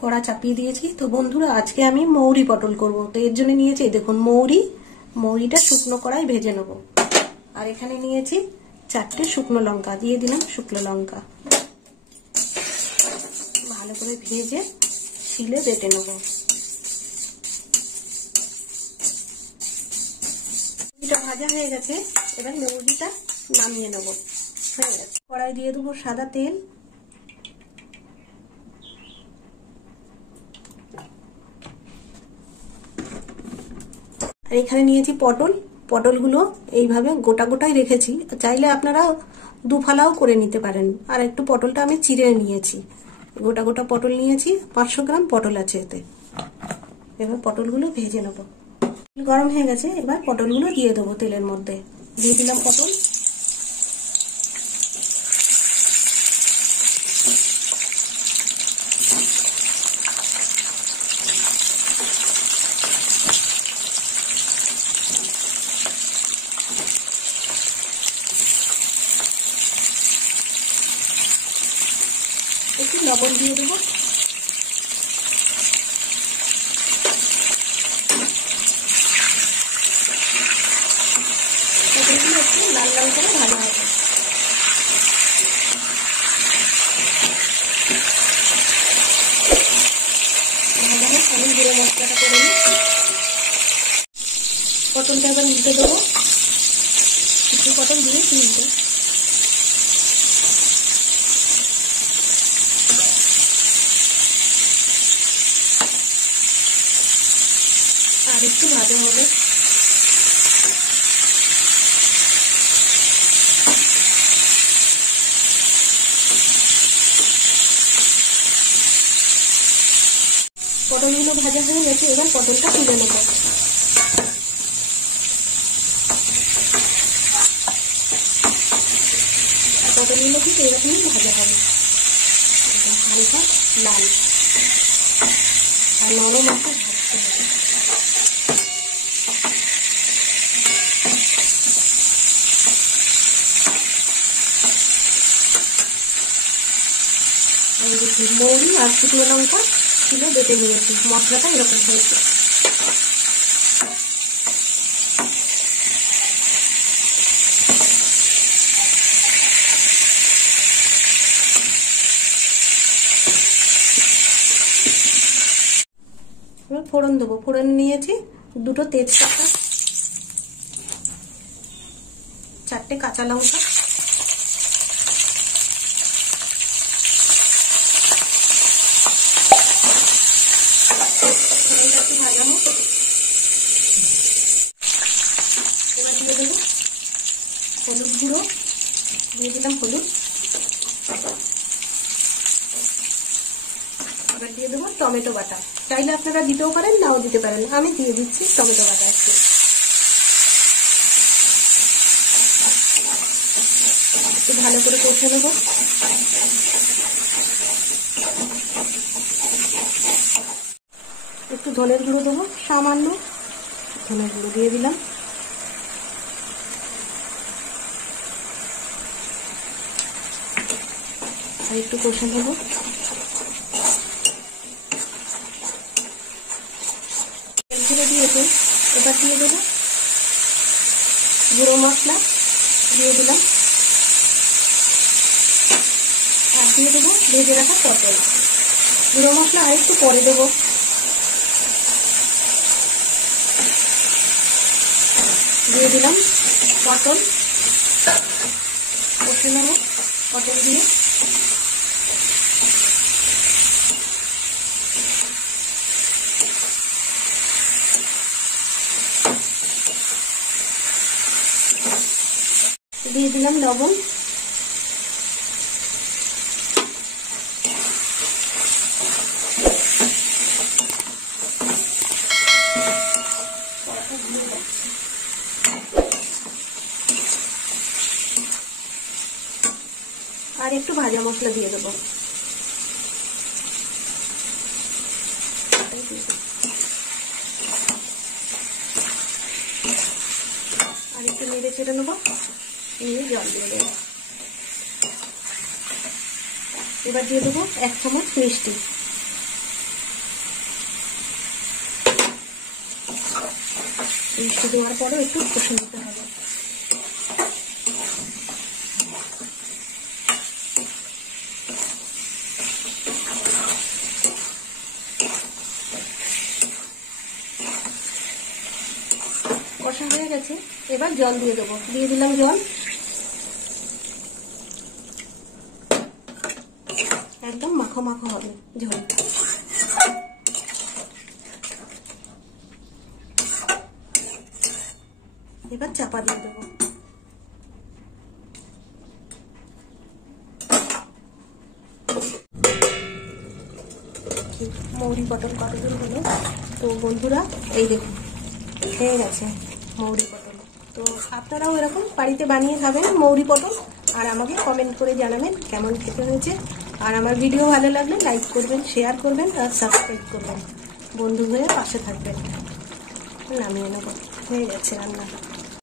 কড়া চাপিয়ে দিয়েছি। তো বন্ধুরা আজকে আমি মৌরি পটল করব। তো এর জন্য নিয়েছি দেখুন মৌরিটা শুকনো কড়াই ভেজে নেব। আর এখানে নিয়েছি 4টে শুকনো লঙ্কা, দিয়ে দিলাম শুকনো লঙ্কা। ভালো করে ভেজে শিলে বেটে নেব। মৌরিটা ভাজা হয়ে গেছে, এবার মৌরিটা নামিয়ে নেব। হয়ে গেছে। কড়াই দিয়ে দেবো সাদা তেল। আর এখানে নিয়েছি পটলগুলো এইভাবে গোটা গোটাই রেখেছি, চাইলে আপনারা দুফালাও করে নিতে পারেন। আর একটু পটলটা আমি চিড়ে নিয়েছি, গোটা গোটা পটল নিয়েছি, 500 গ্রাম পটল আছে এতে। এবার পটলগুলো ভেজে নেব। গরম হয়ে গেছে, এবার পটলগুলো দিয়ে দেবো তেলের মধ্যে। দিয়ে দিলাম পটল। একটু লবণ দিয়ে দেবো। পটলগুলো একটু লাল লাল করে ভাজা হবে। ভাজা হোক, আমি জিরে মশলাটা করে নিই। পটলটা এবার উল্টে দেবো। কিছু পটল দিয়ে উল্টে আর একটু ভাজা হবে। পটলগুলো ভাজা হয়ে গেছে, এবার পটলটা তুলে নেব। পটলগুলো ঠিক এরকমই ভাজা হবে, হালকা লাল আর নরম একটা ভাজতে হবে। মৌরি আর শুকনো লঙ্কা ছিল বেটে নিয়েছি, মশলাটা এরকম হয়েছে। এবার ফোড়ন দেবো। ফোড়ন নিয়েছি 2টো তেজপাতা, 4টে কাঁচা লঙ্কা, একটু ভাজাবো। এবার দিয়ে দেবো হলুদ গুঁড়ো, দিয়ে দিলাম হলুদ। এবার দিয়ে দেবো টমেটো বাটা। চাইলে আপনারা দিতেও পারেন, নাও দিতে পারেন, আমি দিয়ে দিচ্ছি টমেটো বাটা একটু। একটু ভালো করে কষে নেব। একটু ধনের গুঁড়ো দেবো, সামান্য ধনের গুঁড়ো দিয়ে দিলাম। আর একটু কষে নেব। তেল ছেড়ে দিয়েছে, এবার দিয়ে দেবো গুঁড়ো মশলা, দিয়ে দিলাম। আর দিয়ে দেবো ভেজে রাখা পটল। গুঁড়ো মশলা আর একটু পরে দেবো। দিয়ে দিলাম পটল, কষে নেব পটল দিয়ে। দিয়ে দিলাম লবণ। আর একটু ভাজা মশলা দিয়ে দেবো। আর একটু নেড়ে চেড়ে নেবো, নিয়ে জল দিয়ে দেবো। এবার দিয়ে দেবো 1 চামচ মিষ্টি। একটু দেওয়ার পরে একটু কষে নিতে হবে। কষা হয়ে গেছে, এবার জল দিয়ে দেবো। দিয়ে দিলাম জল, একদম মাখো মাখো হবে ঝোল। এবার চাপা দিয়ে দেবো। মৌরি পটল কতদূর হলো? তো বন্ধুরা এই দেখুন হয়ে গেছে মৌরি পটল। তো আপনারাও এরকম বাড়িতে বানিয়ে খাবেন মৌরি পটল, আর আমাকে কমেন্ট করে জানাবেন কেমন খেতে হয়েছে। আর আমার ভিডিও ভালো লাগলে লাইক করবেন, শেয়ার করবেন আর সাবস্ক্রাইব করবেন। বন্ধু হয়ে পাশে থাকবেন। নামিয়ে নেব, হয়ে গেছে রান্না।